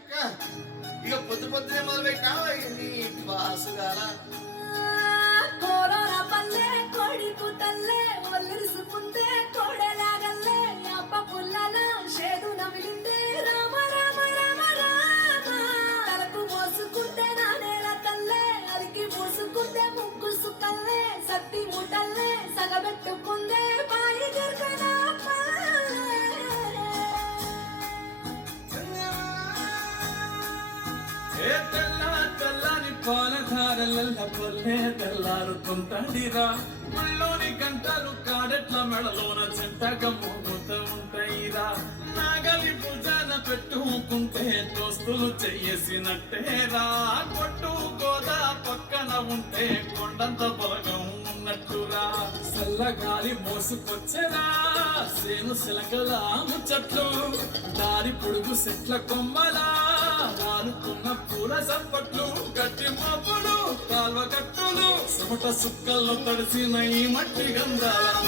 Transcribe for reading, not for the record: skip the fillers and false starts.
అక్క ఇక పొద్దునే మొదలు పెట్టినావు నీ బాసుగాల కోరోనా పల్లె కొడికు తల్లే ఒల్లిరుసుకుంటే కోడలాగల్లే అప్ప పుల్లల షేదు నమిలిందే రామ రామ రామ రామ తలకు మోసుకుంటే నానేల తల్లే అలికి మూసుకుంటే ముగ్గు సుక్కల్లే సత్తి ముటల్లే సగబెట్టుకుందే బాయి గర్కన తెల్లని పాలధారల పల్లె తెల్లారుతుంటదిరా ముళ్ళోని గంటలు కాడెట్ల మెడలోన చెంతగా మోగుతూ ఉంటాయిరా నాగలి భుజాన పెట్టుకుంటే దోస్తులు చెయ్యేసినట్టేరా కొట్టు గోదా పక్కన ఉంటే కొండంత బలగం ఉన్నట్టురా చల్లగాలి మోసుకొచ్చెరా సేను సిలకల ముచ్చట్లు దారి పొడుగు చెట్ల కొమ్మలా రాలుతున్న పూల సంపట్లు గట్టి మోపులు కాల్వ కట్టులు సుమట సుక్కల్లో తడిసిన ఈ మట్టి గంధాల